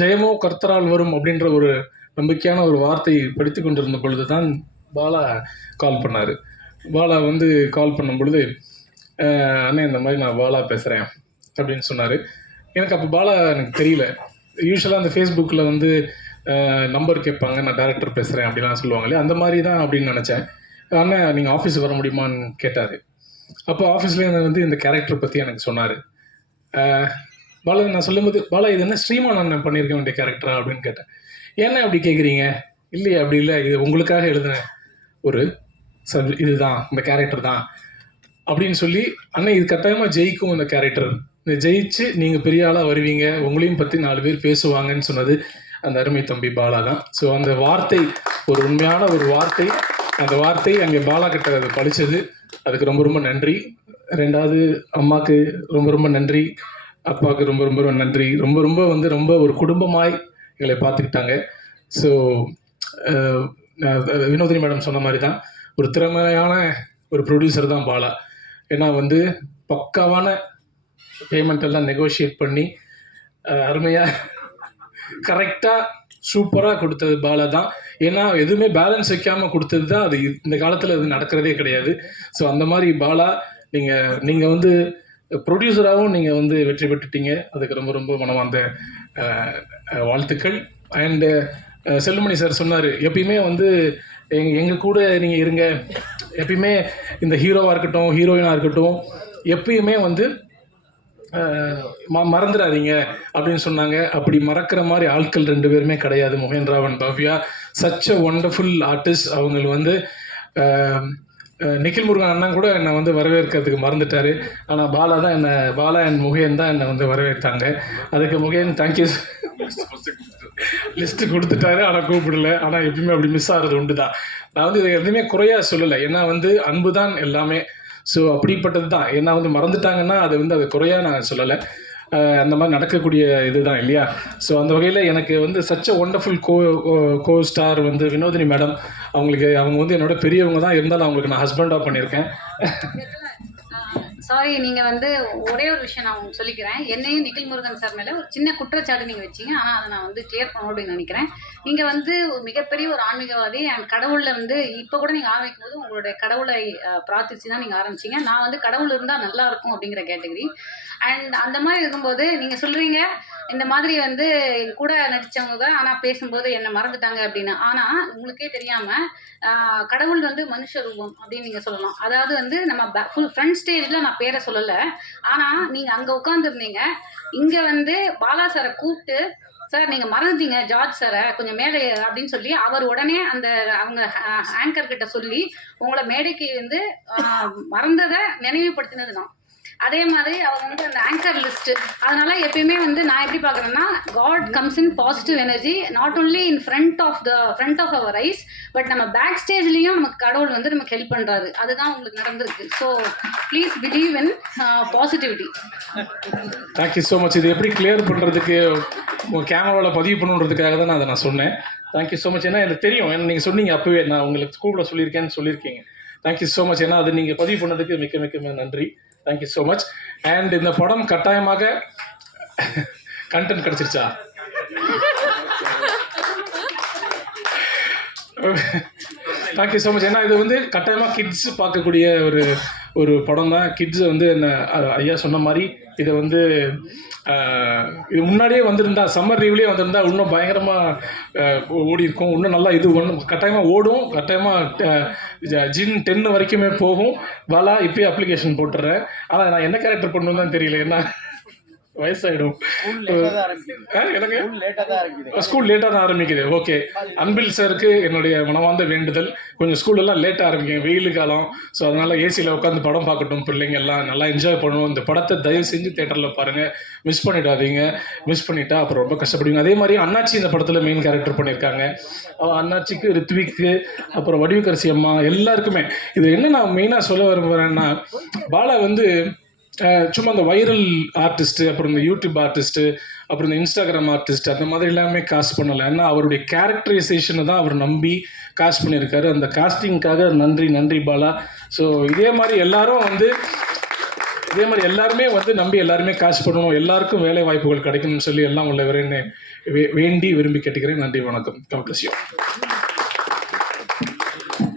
ஜெயமோ கர்த்தரால் வரும் அப்படின்ற ஒரு நம்பிக்கையான ஒரு வார்த்தை படித்து கொண்டிருந்த பொழுது தான் பாலா கால் பண்ணார். பாலா வந்து கால் பண்ணும் பொழுது அண்ணே இந்த மாதிரி நான் பாலா பேசுகிறேன் அப்படின்னு சொன்னார். எனக்கு அப்போ பாலா எனக்கு தெரியல. யூஸ்வலாக அந்த ஃபேஸ்புக்கில் வந்து நம்பர் கேட்பாங்க நான் டேரக்டர் பேசுகிறேன் அப்படிலாம் சொல்லுவாங்களே அந்த மாதிரி தான் அப்படின்னு நினச்சேன். அண்ணா நீங்கள் ஆஃபீஸ் வர முடியுமான்னு கேட்டார். அப்போ ஆஃபீஸ்லேயே வந்து இந்த கேரக்டர் பற்றி எனக்கு சொன்னார். பாலா நான் சொல்லும்போது பாலா இது என்ன ஸ்ரீமான் அண்ணன் பண்ணியிருக்க வேண்டிய கேரக்டரா அப்படின்னு கேட்டேன். ஏன்னா அப்படி கேட்குறீங்க இல்லையே அப்படி இல்லை. இது உங்களுக்காக எழுதின ஒரு சப் இதுதான் இந்த கேரக்டர் தான். அப்படின்னு சொல்லி அண்ணன் இது கட்டாயமாக ஜெயிக்கும் இந்த கேரக்டர் இந்த ஜெயிச்சு நீங்கள் பெரிய ஆளாக வருவீங்க. உங்களையும் பற்றி நாலு பேர் பேசுவாங்கன்னு சொன்னது அந்த அருமை தம்பி பாலா தான். ஸோ அந்த வார்த்தை ஒரு உண்மையான ஒரு வார்த்தை. அந்த வார்த்தை அங்கே பாலா கிட்ட அது பழிச்சது. அதுக்கு ரொம்ப ரொம்ப நன்றி. ரெண்டாவது அம்மாவுக்கு ரொம்ப ரொம்ப நன்றி. அப்பாவுக்கு ரொம்ப ரொம்ப நன்றி. ரொம்ப ரொம்ப வந்து ரொம்ப ஒரு குடும்பமாய் எங்களை பார்த்துக்கிட்டாங்க. ஸோ வினோதினி மேடம் சொன்ன மாதிரி தான் ஒரு திறமையான ஒரு ப்ரொடியூசர் தான் பாலா. ஏன்னா வந்து பக்காவான பேமெண்ட் எல்லாம் நெகோஷியேட் பண்ணி அருமையாக கரெக்டாக சூப்பராக கொடுத்தது பாலா தான். ஏன்னா எதுவுமே பேலன்ஸ் வைக்காமல் கொடுத்தது தான் அது. இந்த காலத்தில் அது நடக்கிறதே கிடையாது. ஸோ அந்த மாதிரி பாலா நீங்கள் நீங்கள் வந்து ப்ரொடியூசராகவும் நீங்கள் வந்து வெற்றி பெற்றுட்டீங்க. அதுக்கு ரொம்ப ரொம்ப மனமார்ந்த வாழ்த்துக்கள். அண்டு செல்லுமணி சார் சொன்னார் எப்பயுமே வந்து எங் எங்கள் கூட நீங்கள் இருங்க. எப்பயுமே இந்த ஹீரோவாக இருக்கட்டும் ஹீரோயினாக இருக்கட்டும் எப்பயுமே வந்து ம மறந்துடாதீங்க அப்படின்னு சொன்னாங்க. அப்படி மறக்கிற மாதிரி ஆட்கள் ரெண்டு பேருமே கிடையாது. மோகன் Ravan Bhavya such a wonderful artist அவங்க வந்து நிகில் முருகன் அண்ணன் கூட என்னை வந்து வரவேற்கிறதுக்கு மறந்துட்டாரு. ஆனால் பாலா தான் என்னை பாலா என் முகேன் தான் என்னை வந்து வரவேற்றாங்க. அதுக்கு முகேன் தேங்க்யூ லிஸ்ட்டு கொடுத்துட்டாரு ஆனால் கூப்பிடல. ஆனால் எப்பயுமே அப்படி மிஸ் ஆகிறது உண்டு தான் நான் வந்து இதை எதுவுமே குறையாக சொல்லலை. ஏன்னா வந்து அன்பு தான் எல்லாமே. ஸோ அப்படிப்பட்டது தான் ஏன்னா வந்து மறந்துட்டாங்கன்னா அது வந்து அது குறையாக நான் சொல்லலை. அந்த மாதிரி நடக்கக்கூடிய இதுதான் இல்லையா? ஸோ அந்த வகையில் எனக்கு வந்து சச்ச ஒண்டர்ஃபுல் கோ கோ ஸ்டார் வந்து வினோதினி மேடம் அவங்களுக்கு அவங்க வந்து என்னோட பெரியவங்க தான் இருந்தாலும் அவங்களுக்கு நான் ஹஸ்பண்டாக பண்ணியிருக்கேன். சாரி நீங்கள் வந்து ஒரே ஒரு விஷயம் நான் உங்களுக்கு சொல்லிக்கிறேன். என்னையும் நிகில் முருகன் சார் மேலே ஒரு சின்ன குற்றச்சாட்டு நீங்கள் வச்சீங்க. ஆனால் அதை நான் வந்து கிளியர் பண்ணணும் அப்படின்னு நினைக்கிறேன். நீங்கள் வந்து ஒரு மிகப்பெரிய ஒரு ஆன்மீகவாதி அண்ட் கடவுளில் வந்து இப்போ கூட நீங்கள் ஆரம்பிக்கும் போது உங்களுடைய கடவுளை பிரார்த்திச்சு தான் நீங்கள் ஆரம்பிச்சீங்க. நான் வந்து கடவுள் இருந்தால் நல்லா இருக்கும் அப்படிங்கிற கேட்டகரி அண்ட் அந்த மாதிரி இருக்கும்போது நீங்கள் சொல்கிறீங்க இந்த மாதிரி வந்து என் கூட நடித்தவங்க ஆனால் பேசும்போது என்னை மறந்துட்டாங்க அப்படின்னு. ஆனால் உங்களுக்கே தெரியாமல் கடவுள் வந்து மனுஷ ரூபம் அப்படின்னு நீங்கள் சொல்லலாம். அதாவது வந்து நம்ம ஃபுல் ஃப்ரண்ட் ஸ்டேஜில் நான் பேரை சொல்லலை. ஆனால் நீங்கள் அங்கே உட்காந்துருந்தீங்க இங்கே வந்து பாலா சாரை கூப்பிட்டு சார் நீங்கள் மறந்துட்டீங்க ஜார்ஜ் சாரை கொஞ்சம் மேலே அப்படின்னு சொல்லி அவர் உடனே அந்த அவங்க ஆங்கர் கிட்ட சொல்லி உங்களை மேடைக்கு வந்து மறந்ததை நினைவுபடுத்தினது தான் அதே மாதிரி அவங்க வந்து அந்த ஆங்கர் லிஸ்ட் அதனால எப்பயுமே வந்து நான் எப்படி பார்க்குறேன்னா god comes in positive energy not only in front of the front of our eyes but நம்ம பேக் ஸ்டேஜ்லேயும் நமக்கு கடவுள் வந்து நமக்கு ஹெல்ப் பண்ணுறாரு அதுதான் உங்களுக்கு நடந்திருக்கு. So please believe in positivity thank you so much இது எப்படி கிளியர் பண்ணுறதுக்கு உங்கள் கேமராவில் பதிவு பண்ணுன்றதுக்காக தான் நான் அதை நான் சொன்னேன். தேங்க்யூ ஸோ மச் ஏன்னா எனக்கு தெரியும். ஏன்னா நீங்கள் சொன்னீங்க அப்போவே. நான் உங்களுக்கு ஸ்கூலில் சொல்லியிருக்கேன்னு சொல்லியிருக்கீங்க. தேங்க்யூ ஸோ மச் ஏன்னா அது நீங்கள் பதிவு பண்ணதுக்கு மிக்க மிக்க நன்றி. தேங்க்யூ ஸோ மச் அண்ட் இந்த படம் கட்டாயமாக கண்டென்ட் கிடச்சிருச்சா? தேங்க்யூ ஸோ மச் ஏன்னா இது வந்து கட்டாயமாக கிட்ஸ் பார்க்கக்கூடிய ஒரு ஒரு படம் தான். கிட்ஸ் வந்து என்ன ஐயா சொன்ன மாதிரி இதை வந்து இது முன்னாடியே வந்திருந்தா சம்மர் லீவ்லேயே வந்திருந்தா இன்னும் பயங்கரமாக ஓடி இருக்கும் இன்னும் நல்லா இது ஒன்று கட்டாயமாக ஓடும். கட்டாயமாக ஜின் டென்னு வரைக்குமே போகும். வலா இப்போயே அப்ளிகேஷன் போட்டுறேன் ஆனால் நான் என்ன கேரக்டர் பண்ணணும்னு தான் தெரியல. என்ன? வயசாயிடும். எனக்கு ஸ்கூல் லேட்டாக தான் ஆரம்பிக்குது. ஓகே அன்பில் சாருக்கு என்னுடைய மனமார்ந்த வேண்டுதல். கொஞ்சம் ஸ்கூல் எல்லாம் லேட்டாக ஆரம்பிக்கும். வெயில் காலம். ஸோ அதனால் ஏசியில் உட்காந்து படம் பார்க்கட்டும் பிள்ளைங்க எல்லாம் நல்லா என்ஜாய் பண்ணணும். இந்த படத்தை தயவு செஞ்சு தேட்டரில் பாருங்கள் மிஸ் பண்ணிடாதீங்க. மிஸ் பண்ணிட்டா அப்புறம் ரொம்ப கஷ்டப்படுவீங்க. அதே மாதிரி அண்ணாச்சி இந்த படத்தில் மெயின் கேரக்டர் பண்ணியிருக்காங்க. அண்ணாச்சிக்கு ரித்விக்கு அப்புறம் வடிவுக்கரசி அம்மா எல்லாருக்குமே. இது என்ன நான் மெயினாக சொல்ல விரும்புகிறேன்னா பாலா வந்து சும்மா அந்த வைரல் ஆர்டிஸ்ட்டு அப்புறம் இந்த யூடியூப் ஆர்டிஸ்ட்டு அப்புறம் இந்த இன்ஸ்டாகிராம் ஆர்டிஸ்ட் அந்த மாதிரி எல்லாமே காஸ்ட் பண்ணலை. ஏன்னா அவருடைய கேரக்டரைசேஷனை தான் அவர் நம்பி காஸ்ட் பண்ணியிருக்காரு. அந்த காஸ்டிங்க்காக நன்றி நன்றி பாலா. ஸோ இதே மாதிரி எல்லாரும் வந்து இதே மாதிரி எல்லாருமே வந்து நம்பி எல்லாருமே காசு பண்ணணும். எல்லாருக்கும் வேலை வாய்ப்புகள் கிடைக்கணும்னு சொல்லி எல்லாம் உள்ள வேண்டி விரும்பி கேட்டுக்கிறேன். நன்றி வணக்கம். God bless.